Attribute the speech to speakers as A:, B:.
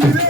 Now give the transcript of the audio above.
A: Thank you.